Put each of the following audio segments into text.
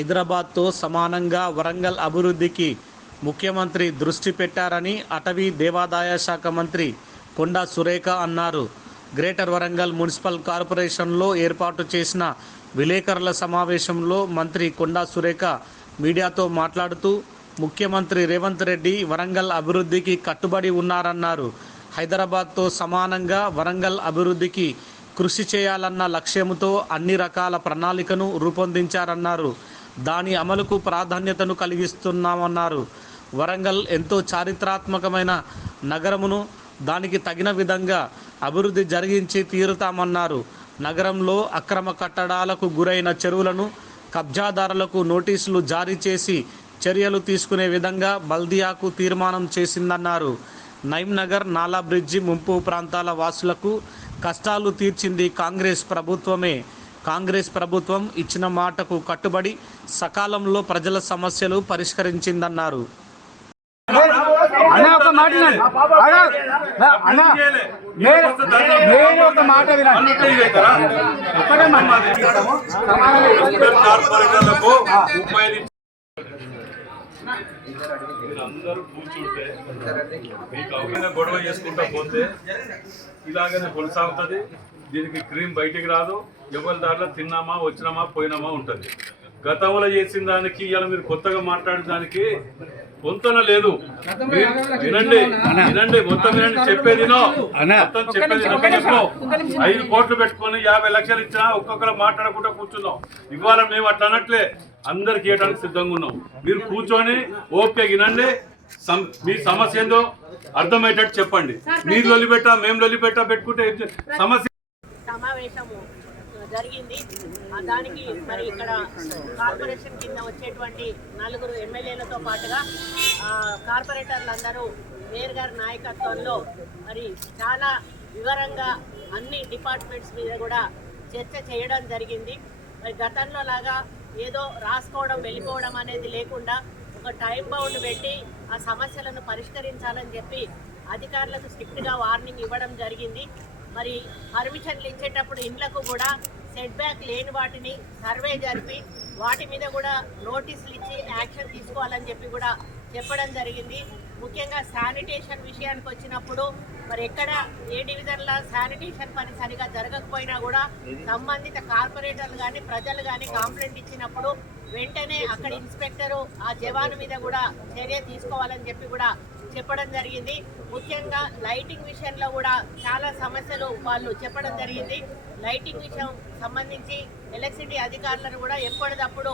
హైదరాబాద్తో సమానంగా వరంగల్ అభివృద్ధికి ముఖ్యమంత్రి దృష్టి పెట్టారని అటవీ దేవాదాయ శాఖ మంత్రి కొండా సురేఖ అన్నారు. గ్రేటర్ వరంగల్ మున్సిపల్ కార్పొరేషన్లో ఏర్పాటు చేసిన విలేకరుల సమావేశంలో మంత్రి కొండా సురేఖ మీడియాతో మాట్లాడుతూ ముఖ్యమంత్రి రేవంత్ రెడ్డి వరంగల్ అభివృద్ధికి కట్టుబడి ఉన్నారన్నారు. హైదరాబాద్తో సమానంగా వరంగల్ అభివృద్ధికి కృషి చేయాలన్న లక్ష్యంతో అన్ని రకాల ప్రణాళికను రూపొందించారన్నారు. దాని అమలుకు ప్రాధాన్యతను కలిగిస్తున్నామన్నారు. వరంగల్ ఎంతో చారిత్రాత్మకమైన నగరమును దానికి తగిన విధంగా అభివృద్ధి జరిగించి తీరుతామన్నారు. నగరంలో అక్రమ కట్టడాలకు గురైన చెరువులను కబ్జాదారులకు నోటీసులు జారీ చేసి చర్యలు తీసుకునే విధంగా బల్దియాకు తీర్మానం చేసిందన్నారు. నైమ్నగర్ నాలా బ్రిడ్జి ముంపు ప్రాంతాల వాసులకు కష్టాలు తీర్చింది కాంగ్రెస్ ప్రభుత్వమే. కాంగ్రెస్ ప్రభుత్వం ఇచ్చిన మాటకు కట్టుబడి సకాలంలో ప్రజల సమస్యలు పరిష్కరించిందన్నారు. ఒక మాట. అన్న, నేను ఒక మాట వినండి. కూర్చుంటే మీకు గొడవ చేసుకుంటా పోతే ఇలాగనే కొనసాగుతుంది. దీనికి క్రీమ్ బయటికి రాదు. ఎవరి దాంట్లో తిన్నామా వచ్చినామా పోయినామా ఉంటుంది. గతంలో చేసిన దానికి ఇవాళ మీరు కొత్తగా మాట్లాడిన దానికి పొంతన లేదు. వినండి వినండి మొత్తం వినండి చెప్పేది వినో. మొత్తం చెప్పేది ఐదు కోట్లు పెట్టుకొని యాభై లక్షలు ఇచ్చినా ఒక్కొక్కరు మాట్లాడకుండా కూర్చున్నాం. ఇవాళ మేము అట్లా అనట్లే. అందరికి ఇవ్వడానికి సిద్ధంగా ఉన్నాం. మీరు కూర్చొని ఓపిక వినండి. మీ సమస్య ఏందో అర్థమయ్యేటట్టు చెప్పండి. మీరు లొల్లిపెట్టా మేము లొల్లిపెట్టా పెట్టుకుంటే సమస్య సమావేశము. జరిగింది. దానికి మరి ఇక్కడ కార్పొరేషన్ కింద వచ్చేటువంటి నలుగురు ఎమ్మెల్యేలతో పాటుగా కార్పొరేటర్లందరూ మేయర్ గారి నాయకత్వంలో మరి చాలా వివరంగా అన్ని డిపార్ట్మెంట్స్ మీద కూడా చర్చ చేయడం జరిగింది. మరి గతంలో లాగా ఏదో రాసుకోవడం వెళ్ళిపోవడం అనేది లేకుండా ఒక టైం బౌండ్ పెట్టి ఆ సమస్యలను పరిష్కరించాలని చెప్పి అధికారులకు స్ట్రిక్ట్గా వార్నింగ్ ఇవ్వడం జరిగింది. మరి పర్మిషన్లు ఇచ్చేటప్పుడు ఇండ్లకు కూడా సెట్ బ్యాక్ లేని వాటిని సర్వే జరిపి వాటి మీద కూడా నోటీసులు ఇచ్చి యాక్షన్ తీసుకోవాలని చెప్పి కూడా చెప్పడం జరిగింది. ముఖ్యంగా శానిటేషన్ విషయానికి వచ్చినప్పుడు మరి ఎక్కడ ఏ డివిజన్లో శానిటేషన్ పని సరిగా జరగకపోయినా కూడా సంబంధిత కార్పొరేటర్లు కానీ ప్రజలు కానీ కంప్లైంట్ ఇచ్చినప్పుడు వెంటనే అక్కడ ఇన్స్పెక్టరు ఆ జవాను మీద కూడా చర్య తీసుకోవాలని చెప్పి కూడా చెప్పడం జరిగింది. ముఖ్యంగా లైటింగ్ విషయంలో కూడా చాలా సమస్యలు వాళ్ళు చెప్పడం జరిగింది. లైటింగ్ విషయం సంబంధించి ఎలక్ట్రిసిటీ అధికారులను కూడా ఎప్పటికప్పుడు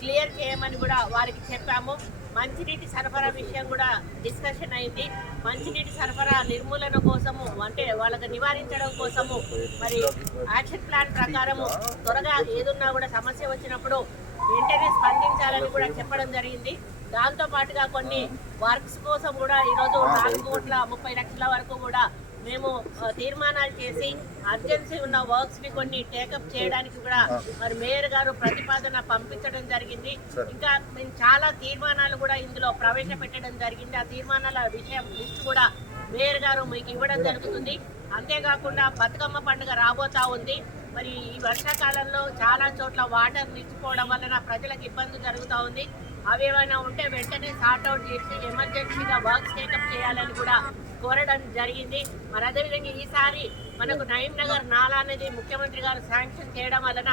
క్లియర్ చేయమని కూడా వారికి చెప్పాము. మంచినీటి సరఫరా విషయం కూడా డిస్కషన్ అయింది. మంచినీటి సరఫరా నిర్మూలన కోసము అంటే వాళ్ళకి నివారించడం కోసము మరి యాక్షన్ ప్లాన్ ప్రకారము త్వరగా ఏదున్నా కూడా సమస్య వచ్చినప్పుడు వెంటనే స్పందించాలని కూడా చెప్పడం జరిగింది. దాంతో పాటుగా కొన్ని వర్క్స్ కోసం కూడా ఈరోజు నాలుగు కోట్ల ముప్పై లక్షల వరకు కూడా మేము తీర్మానాలు చేసి అర్జెన్సీ ఉన్న వర్క్స్ని కొన్ని టేకప్ చేయడానికి కూడా మరి మేయర్ గారు ప్రతిపాదన పంపించడం జరిగింది. ఇంకా మేము చాలా తీర్మానాలు కూడా ఇందులో ప్రవేశపెట్టడం జరిగింది. ఆ తీర్మానాల విషయం లిస్ట్ కూడా మేయర్ గారు మీకు ఇవ్వడం జరుగుతుంది. అంతేకాకుండా బతుకమ్మ పండుగ రాబోతా ఉంది. మరి ఈ వర్షాకాలంలో చాలా చోట్ల వాటర్ నిలిచిపోవడం వలన ప్రజలకు ఇబ్బంది జరుగుతూ ఉంది. అవి ఏమైనా ఉంటే వెంటనే సార్ట్అవుట్ చేసి ఎమర్జెన్సీగా వర్క్స్ టేకప్ చేయాలని కూడా కోరడం జరిగింది. మరి అదేవిధంగా ఈసారి మనకు నయీం నగర్ నాలా అనేది ముఖ్యమంత్రి గారు శాంక్షన్ చేయడం వలన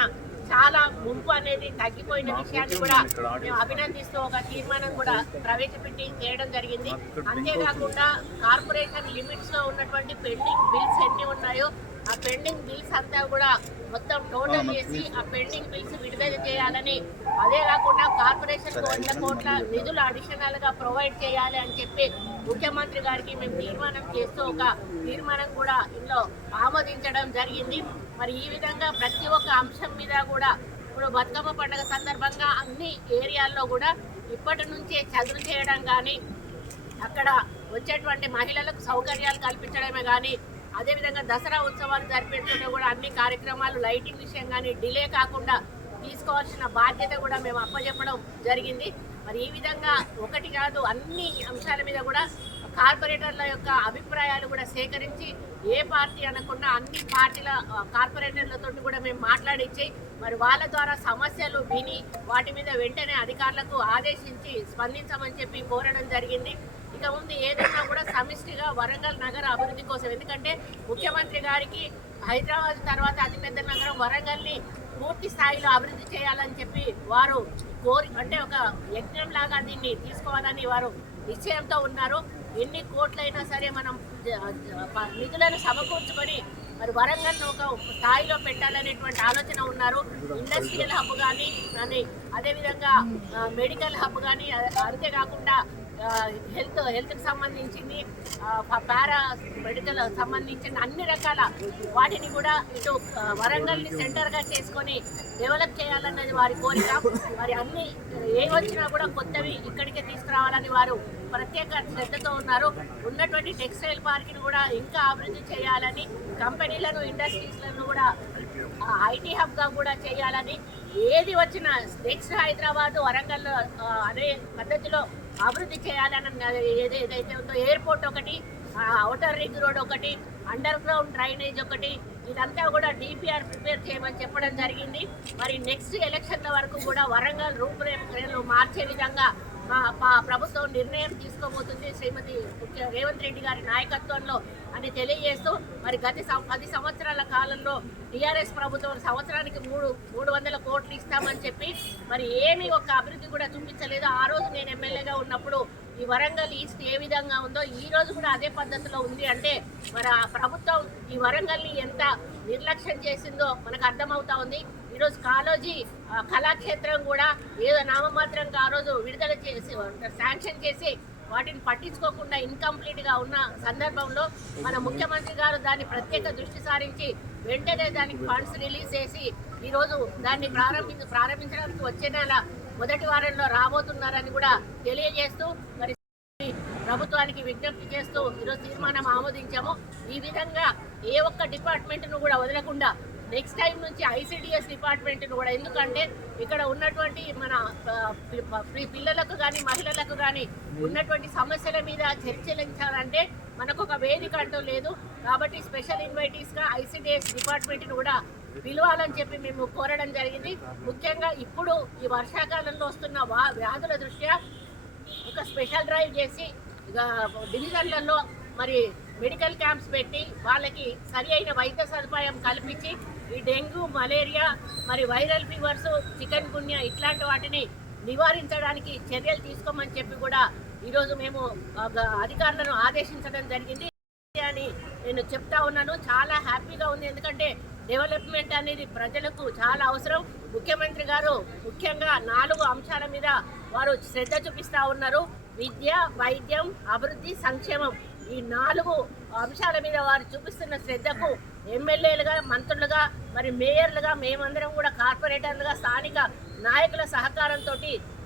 చాలా ముంపు అనేది తగ్గిపోయిన విషయాన్ని కూడా మేము అభినందిస్తూ ఒక తీర్మానం కూడా ప్రవేశపెట్టి చేయడం జరిగింది. అంతేకాకుండా కార్పొరేషన్ లిమిట్స్లో ఉన్నటువంటి పెండింగ్ బిల్స్ ఎన్ని ఉన్నాయో ఆ పెండింగ్ బిల్స్ అంతా కూడా మొత్తం టోటల్ చేసి ఆ పెండింగ్ బిల్స్ విడుదల చేయాలని. అదే కాకుండా కార్పొరేషన్ వంద కోట్ల నిధులు అడిషనల్గా ప్రొవైడ్ చేయాలి అని చెప్పి ముఖ్యమంత్రి గారికి మేము తీర్మానం చేస్తూ ఒక తీర్మానం కూడా ఇందులో ఆమోదించడం జరిగింది. మరి ఈ విధంగా ప్రతి ఒక్క అంశం మీద కూడా ఇప్పుడు బతుకమ్మ పండుగ సందర్భంగా అన్ని ఏరియాల్లో కూడా ఇప్పటి నుంచే చదువు చేయడం కానీ అక్కడ వచ్చేటువంటి మహిళలకు సౌకర్యాలు కల్పించడమే కానీ అదేవిధంగా దసరా ఉత్సవాలు జరిపేటప్పుడు కూడా అన్ని కార్యక్రమాలు లైటింగ్ విషయం కానీ డిలే కాకుండా తీసుకోవాల్సిన బాధ్యత కూడా మేము అప్పచెప్పడం జరిగింది. మరి ఈ విధంగా ఒకటి కాదు అన్ని అంశాల మీద కూడా కార్పొరేటర్ల యొక్క అభిప్రాయాలు కూడా సేకరించి ఏ పార్టీ అనకుండా అన్ని పార్టీల కార్పొరేటర్లతో కూడా మేము మాట్లాడించి మరి వాళ్ళ ద్వారా సమస్యలు విని వాటి మీద వెంటనే అధికారులకు ఆదేశించి స్పందించమని చెప్పి కోరడం జరిగింది. ఇక ముందు ఏదైనా కూడా సమిష్టిగా వరంగల్ నగర అభివృద్ధి కోసం. ఎందుకంటే ముఖ్యమంత్రి గారికి హైదరాబాద్ తర్వాత అతిపెద్ద నగరం వరంగల్ని పూర్తి స్థాయిలో అభివృద్ధి చేయాలని చెప్పి వారు కోరి అంటే ఒక యజ్ఞం లాగా దీన్ని తీసుకోవాలని వారు నిశ్చయంతో ఉన్నారు. ఎన్ని కోట్లైనా సరే మనం నిధులను సమకూర్చుకొని మరి వరంగల్ ఒక స్థాయిలో పెట్టాలనేటువంటి ఆలోచన ఉన్నారు. ఇండస్ట్రియల్ హబ్ కానీ కానీ అదేవిధంగా మెడికల్ హబ్ కానీ అంతేకాకుండా హెల్త్ హెల్త్కి సంబంధించింది పారా మెడికల్ సంబంధించిన అన్ని రకాల వాటిని కూడా ఇటు వరంగల్ని సెంటర్గా చేసుకొని డెవలప్ చేయాలన్నది వారి కోరిక. మరి అన్ని ఏ వచ్చినా కూడా కొత్తవి ఇక్కడికే తీసుకురావాలని వారు ప్రత్యేక శ్రద్ధతో ఉన్నారు. ఉన్నటువంటి టెక్స్టైల్ పార్క్ని కూడా ఇంకా అభివృద్ధి చేయాలని కంపెనీలను ఇండస్ట్రీస్లను కూడా ఐటీ హబ్గా కూడా చేయాలని ఏది వచ్చినా నెక్స్ట్ హైదరాబాద్ వరంగల్ అనే పద్ధతిలో అభివృద్ధి చేయాలని ఏదైతే ఉందో ఎయిర్పోర్ట్ ఒకటి అవుటర్ రింగ్ రోడ్ ఒకటి అండర్ గ్రౌండ్ డ్రైనేజ్ ఒకటి ఇదంతా కూడా డిపిఆర్ ప్రిపేర్ చేయమని చెప్పడం జరిగింది. మరి నెక్స్ట్ ఎలక్షన్ల వరకు కూడా వరంగల్ రూపురేఖలు మార్చే విధంగా మా ప్రభుత్వం నిర్ణయం తీసుకోబోతుంది. శ్రీమతి ముఖ్య రేవంత్ రెడ్డి గారి నాయకత్వంలో అని తెలియజేస్తూ మరి గత సం- పది సంవత్సరాల కాలంలో టీఆర్ఎస్ ప్రభుత్వం సంవత్సరానికి మూడు మూడు వందల కోట్లు ఇస్తామని చెప్పి మరి ఏమీ ఒక అభివృద్ధి కూడా చూపించలేదు. ఆ రోజు నేను ఎమ్మెల్యేగా ఉన్నప్పుడు ఈ వరంగల్ ఈస్ట్ ఏ విధంగా ఉందో ఈ రోజు కూడా అదే పద్ధతిలో ఉంది అంటే మరి ఆ ప్రభుత్వం ఈ వరంగల్ని ఎంత నిర్లక్ష్యం చేసిందో మనకు అర్థమవుతా ఉంది. ఈరోజు కాలోజీ ఆ, కళాక్షేత్రం కూడా ఏదో నామమాత్రంగా ఆ రోజు విడుదల చేసి శాంక్షన్ చేసి వాటిని పట్టించుకోకుండా ఇన్కంప్లీట్గా ఉన్న సందర్భంలో మన ముఖ్యమంత్రి గారు దాన్ని ప్రత్యేక దృష్టి సారించి వెంటనే దానికి ఫండ్స్ రిలీజ్ చేసి ఈరోజు దాన్ని ప్రారంభించ ప్రారంభించడానికి వచ్చే నెల మొదటి వారంలో రాబోతున్నారని కూడా తెలియజేస్తూ మరి ప్రభుత్వానికి విజ్ఞప్తి చేస్తూ ఈరోజు తీర్మానం ఆమోదించాము. ఈ విధంగా ఏ ఒక్క డిపార్ట్మెంట్ను కూడా వదలకుండా నెక్స్ట్ టైం నుంచి ఐసిడిఎస్ డిపార్ట్మెంట్ని కూడా. ఎందుకంటే ఇక్కడ ఉన్నటువంటి మన ఫ్రీ పిల్లలకు కానీ మహిళలకు కానీ ఉన్నటువంటి సమస్యల మీద చర్చలించాలంటే మనకు ఒక వేదిక అంటూ లేదు. కాబట్టి స్పెషల్ ఇన్వైటీస్గా ఐసిడిఎస్ డిపార్ట్మెంట్ని కూడా పిలవాలని చెప్పి మేము కోరడం జరిగింది. ముఖ్యంగా ఇప్పుడు ఈ వర్షాకాలంలో వస్తున్న వా- వ్యాధుల దృష్ట్యా ఒక స్పెషల్ డ్రైవ్ చేసి డివిజన్లలో మరి మెడికల్ క్యాంప్స్ పెట్టి వాళ్ళకి సరి అయిన వైద్య సదుపాయం కల్పించి ఈ డెంగ్యూ మలేరియా మరి వైరల్ ఫీవర్స్ చికెన్ గున్యా ఇట్లాంటి వాటిని నివారించడానికి చర్యలు తీసుకోమని చెప్పి కూడా ఈరోజు మేము అధికారులను ఆదేశించడం జరిగింది. అని నేను చెప్తా ఉన్నాను. చాలా హ్యాపీగా ఉంది. ఎందుకంటే డెవలప్మెంట్ అనేది ప్రజలకు చాలా అవసరం. ముఖ్యమంత్రి గారు ముఖ్యంగా నాలుగు అంశాల మీద వారు శ్రద్ధ చూపిస్తా ఉన్నారు. విద్య వైద్యం అభివృద్ధి సంక్షేమం ఈ నాలుగు అంశాల మీద వారు చూపిస్తున్న శ్రద్ధకు ఎమ్మెల్యేలుగా మంత్రులుగా మరి మేయర్లుగా మేమందరం కూడా కార్పొరేటర్లుగా స్థానిక నాయకుల సహకారంతో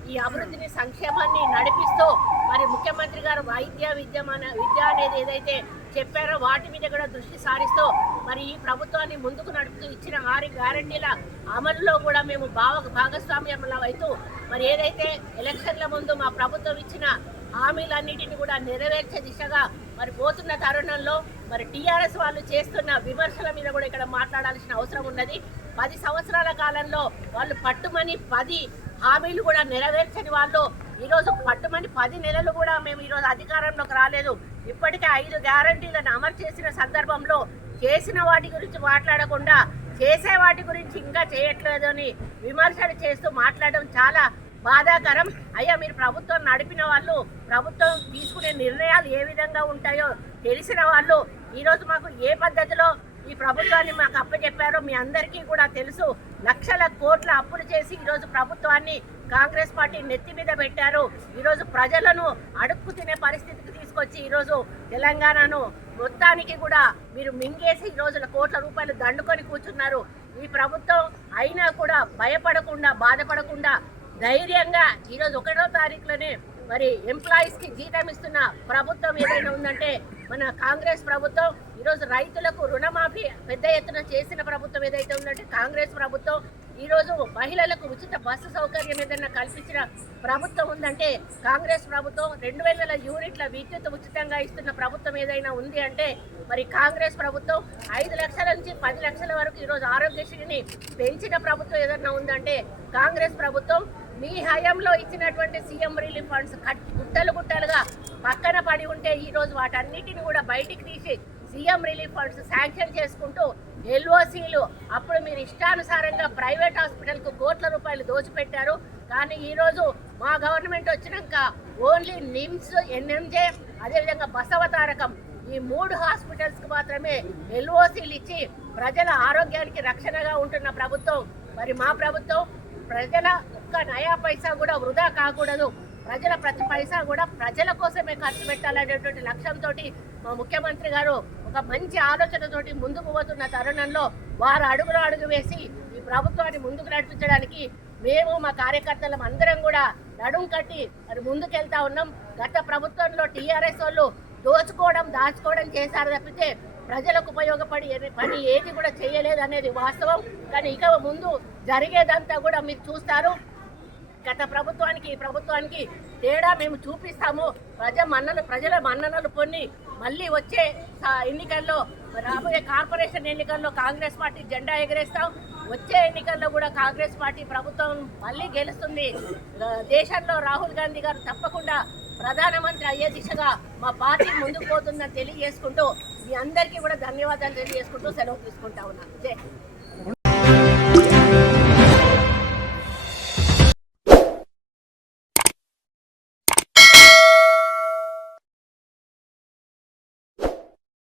ఈ అభివృద్ధిని సంక్షేమాన్ని నడిపిస్తూ మరి ముఖ్యమంత్రి గారు వైద్య విద్య మన విద్య అనేది ఏదైతే చెప్పారో వాటి మీద కూడా దృష్టి సారిస్తూ మరి ఈ ప్రభుత్వాన్ని ముందుకు నడుపుతూ ఇచ్చిన ఆరు గ్యారంటీల అమలులో కూడా మేము భావ భాగస్వామ్యం అవుతూ మరి ఏదైతే ఎలక్షన్ల ముందు మా ప్రభుత్వం ఇచ్చిన హామీలన్నిటిని కూడా నెరవేర్చే దిశగా మరి పోతున్న తరుణంలో మరి టీఆర్ఎస్ వాళ్ళు చేస్తున్న విమర్శల మీద కూడా ఇక్కడ మాట్లాడాల్సిన అవసరం ఉన్నది. పది సంవత్సరాల కాలంలో వాళ్ళు పట్టుమని పది హామీలు కూడా నెరవేర్చని వాళ్ళు ఈరోజు పట్టుమని పది నెలలు కూడా మేము ఈరోజు అధికారంలోకి రాలేదు. ఇప్పటికే ఐదు గ్యారంటీలను అమలు చేసిన సందర్భంలో చేసిన వాటి గురించి మాట్లాడకుండా చేసే వాటి గురించి ఇంకా చేయట్లేదు అని విమర్శలు చేస్తూ మాట్లాడడం చాలా బాధాకరం. అయ్యా మీరు ప్రభుత్వం నడిపిన వాళ్ళు ప్రభుత్వం తీసుకునే నిర్ణయాలు ఏ విధంగా ఉంటాయో తెలిసిన వాళ్ళు ఈరోజు మాకు ఏ పద్ధతిలో ఈ ప్రభుత్వాన్ని మాకు అప్పచెప్పారో మీ అందరికీ కూడా తెలుసు. లక్షల కోట్ల అప్పులు చేసి ఈరోజు ప్రభుత్వాన్ని కాంగ్రెస్ పార్టీ నెత్తి మీద పెట్టారు. ఈరోజు ప్రజలను అడుక్కు తినే పరిస్థితికి తీసుకొచ్చి ఈరోజు తెలంగాణను మొత్తానికి కూడా మీరు మింగేసి ఈ రోజుల కోట్ల రూపాయలు దండుకొని కూర్చున్నారు. ఈ ప్రభుత్వం అయినా కూడా భయపడకుండా బాధపడకుండా ధైర్యంగా ఈరోజు ఒకటో తారీఖులోనే మరి ఎంప్లాయీస్కి జీతం ఇస్తున్న ప్రభుత్వం ఏదైనా ఉందంటే మన కాంగ్రెస్ ప్రభుత్వం ఈరోజు రైతులకు రుణమాఫీ పెద్ద ఎత్తున చేసిన ప్రభుత్వం ఏదైతే ఉందంటే కాంగ్రెస్ ప్రభుత్వం ఈరోజు మహిళలకు ఉచిత బస్సు సౌకర్యం ఏదైనా కల్పించిన ప్రభుత్వం ఉందంటే కాంగ్రెస్ ప్రభుత్వం రెండు వేల యూనిట్ల విద్యుత్ ఉచితంగా ఇస్తున్న ప్రభుత్వం ఏదైనా ఉంది అంటే మరి కాంగ్రెస్ ప్రభుత్వం ఐదు లక్షల నుంచి పది లక్షల వరకు ఈరోజు ఆరోగ్యశ్రీని పెంచిన ప్రభుత్వం ఏదైనా ఉందంటే కాంగ్రెస్ ప్రభుత్వం మీ హయాంలో ఇచ్చినటువంటి సీఎం రిలీఫ్ ఫండ్స్ గుట్టలు గుట్టలుగా పక్కన పడి ఉంటే ఈరోజు వాటన్నిటిని కూడా బయటికి తీసి సీఎం రిలీఫ్ ఫండ్స్ శాంక్షన్ చేసుకుంటూ ఎల్ఓసీలు అప్పుడు మీరు ఇష్టానుసారంగా ప్రైవేట్ హాస్పిటల్కు కోట్ల రూపాయలు దోచిపెట్టారు. కానీ ఈరోజు మా గవర్నమెంట్ వచ్చినాక ఓన్లీ నిమ్స్ ఎన్ఎంజే అదేవిధంగా బసవతారకం ఈ మూడు హాస్పిటల్స్కి మాత్రమే ఎల్ఓసీలు ఇచ్చి ప్రజల ఆరోగ్యానికి రక్షణగా ఉంటున్న ప్రభుత్వం. మరి మా ప్రభుత్వం ప్రజల ఒక్క నయా పైసా కూడా వృధా కాకూడదు. ప్రజల ప్రతి పైసా కూడా ప్రజల కోసమే ఖర్చు పెట్టాలనేటువంటి లక్ష్యంతో మా ముఖ్యమంత్రి గారు ఒక మంచి ఆలోచనతోటి ముందుకు పోతున్న తరుణంలో వారు అడుగులు అడుగు వేసి ఈ ప్రభుత్వాన్ని ముందుకు నడిపించడానికి మేము మా కార్యకర్తలం అందరం కూడా నడుం కట్టి మరి ముందుకెళ్తా ఉన్నాం. గత ప్రభుత్వంలో టీఆర్ఎస్ వాళ్ళు దోచుకోవడం దాచుకోవడం చేశారు తప్పితే ప్రజలకు ఉపయోగపడి పని ఏది కూడా చేయలేదు అనేది వాస్తవం. కానీ ఇక ముందు జరిగేదంతా కూడా మీరు చూస్తారు. గత ప్రభుత్వానికి ఈ ప్రభుత్వానికి తేడా మేము చూపిస్తాము. ప్రజ మన్నలు ప్రజల మన్ననలు పొంది మళ్ళీ వచ్చే ఎన్నికల్లో రాబోయే కార్పొరేషన్ ఎన్నికల్లో కాంగ్రెస్ పార్టీ జెండా ఎగరేస్తాం. వచ్చే ఎన్నికల్లో కూడా కాంగ్రెస్ పార్టీ ప్రభుత్వం మళ్ళీ గెలుస్తుంది. దేశంలో రాహుల్ గాంధీ గారు తప్పకుండా ప్రధానమంత్రి అయ్యే దిశగా మా పార్టీ ముందుకు పోతుందని తెలియజేసుకుంటూ మీ అందరికీ కూడా ధన్యవాదాలు తెలియజేసుకుంటూ సెలవు తీసుకుంటా ఉన్నాను. జై